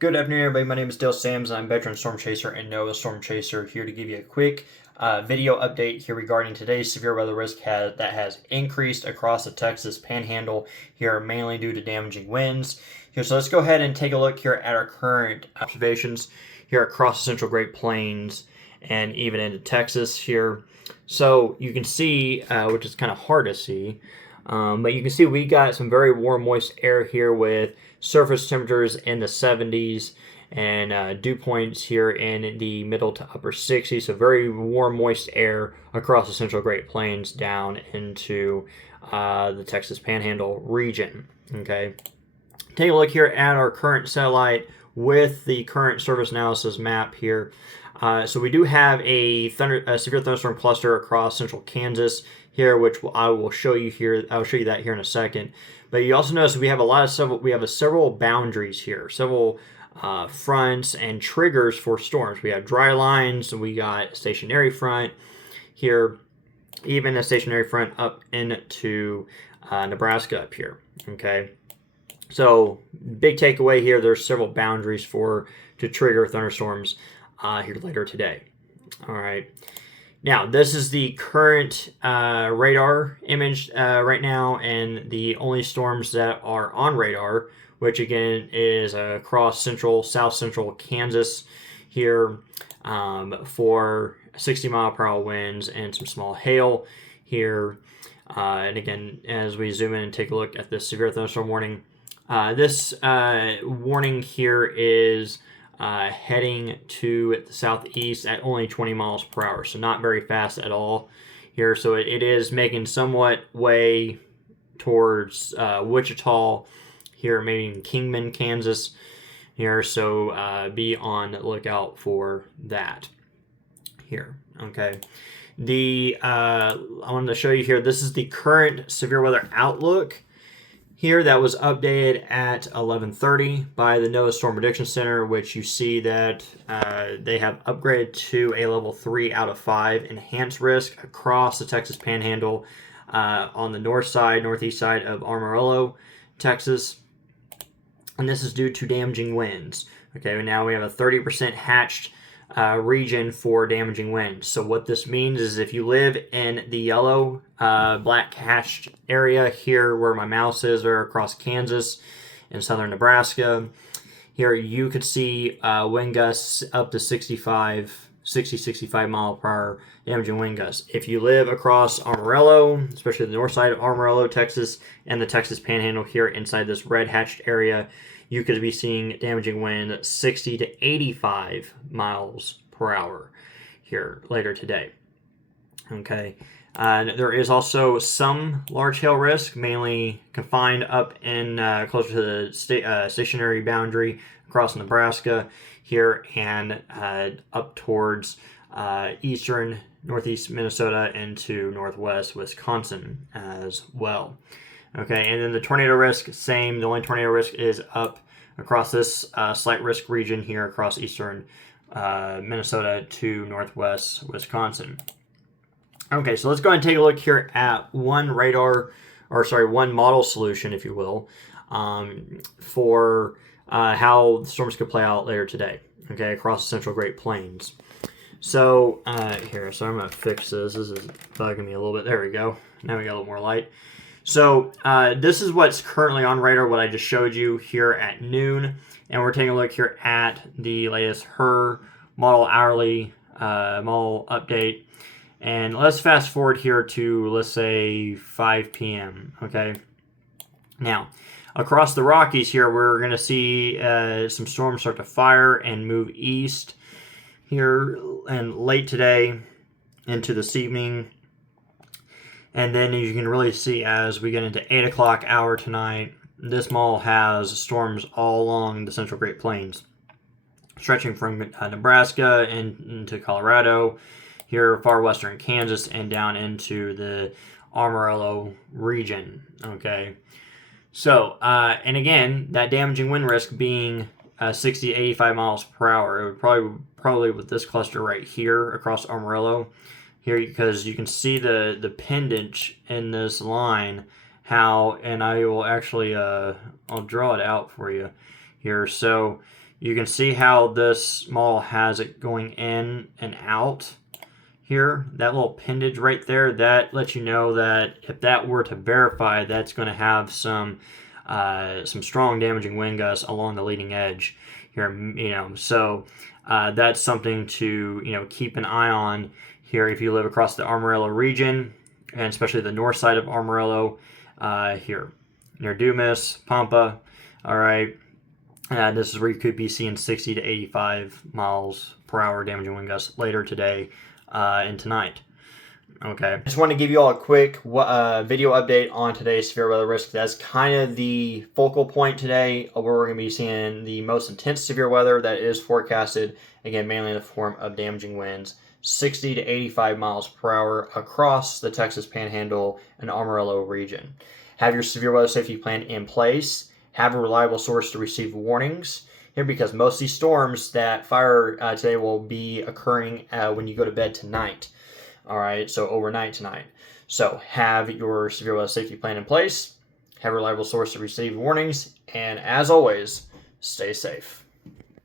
Good afternoon, everybody. My name is Dale Sams. I'm veteran storm chaser and NOAA storm chaser here to give you a quick video update here regarding today's severe weather risk that has increased across the Texas Panhandle here, mainly due to damaging winds. Here, so let's go ahead and take a look here at our current observations here across the Central Great Plains and even into Texas here. So you can see, which is kind of hard to see, but you can see we got some very warm, moist air here with surface temperatures in the 70s and dew points here in the middle to upper 60s. So very warm, moist air across the Central Great Plains down into the Texas Panhandle region. Okay, take a look here at our current satellite with the current surface analysis map here. So we do have a severe thunderstorm cluster across central Kansas here, which I will show you here. I'll show you that here in a second. But you also notice we have several boundaries here, several fronts and triggers for storms. We have dry lines, we got a stationary front here, even a stationary front up into Nebraska up here. Okay, so big takeaway here: there's several boundaries to trigger thunderstorms here later today. All right. Now, this is the current radar image right now, and the only storms that are on radar, which again is across south central Kansas here for 60-mile-per-hour winds and some small hail here. And again, as we zoom in and take a look at this severe thunderstorm warning, this warning here is heading to the southeast at only 20 miles per hour, so not very fast at all here. So it is making somewhat way towards Wichita here, maybe in Kingman, Kansas here. So be on the lookout for that here. Okay. I wanted to show you here. This is the current severe weather outlook here that was updated at 11:30 by the NOAA Storm Prediction Center, which you see that they have upgraded to a level 3 out of 5 enhanced risk across the Texas Panhandle on the northeast side of Amarillo, Texas. And this is due to damaging winds. Okay, now we have a 30% hatched region for damaging winds. So what this means is if you live in the yellow black hatched area here where my mouse is, or across Kansas and southern Nebraska, here you could see wind gusts up to 65 mile per hour damaging wind gusts. If you live across Amarillo, especially the north side of Amarillo, Texas, and the Texas Panhandle here inside this red hatched area, you could be seeing damaging wind 60 to 85 miles per hour here later today. Okay. There is also some large hail risk, mainly confined up in closer to the stationary boundary across Nebraska here and up towards eastern northeast Minnesota into northwest Wisconsin as well. Okay, and then the tornado risk, same. The only tornado risk is up across this slight risk region here across eastern Minnesota to northwest Wisconsin. Okay, so let's go ahead and take a look here at one model solution, if you will, for how the storms could play out later today, okay, across the Central Great Plains. So so I'm going to fix this. This is bugging me a little bit. There we go. Now we got a little more light. So this is what's currently on radar, what I just showed you here at noon. And we're taking a look here at the latest HER model hourly model update. And let's fast forward here to, let's say, 5 p.m., okay? Now, across the Rockies here, we're going to see some storms start to fire and move east here and late today into this evening. And then you can really see as we get into 8 o'clock hour tonight, this model has storms all along the Central Great Plains, stretching from Nebraska into Colorado, here far western Kansas, and down into the Amarillo region. Okay, so and again, that damaging wind risk being 60 to 85 miles per hour, it would probably with this cluster right here across Amarillo here, because you can see the pendant in this line, how, and I will actually I'll draw it out for you here. So You can see how this model has it going in and out here. That little appendage right there, that lets you know that if that were to verify, that's going to have some strong damaging wind gusts along the leading edge here. So that's something to keep an eye on here if you live across the Amarillo region, and especially the north side of Amarillo here near Dumas, Pampa. All right. This is where you could be seeing 60 to 85 miles per hour damaging wind gusts later today and tonight. Okay. I just want to give you all a quick video update on today's severe weather risk. That's kind of the focal point today, where we're going to be seeing the most intense severe weather that is forecasted, again, mainly in the form of damaging winds, 60 to 85 miles per hour across the Texas Panhandle and Amarillo region. Have your severe weather safety plan in place. Have a reliable source to receive warnings here, because most of these storms that fire today will be occurring when you go to bed tonight. All right, so overnight tonight. So have your severe weather safety plan in place. Have a reliable source to receive warnings. And as always, stay safe.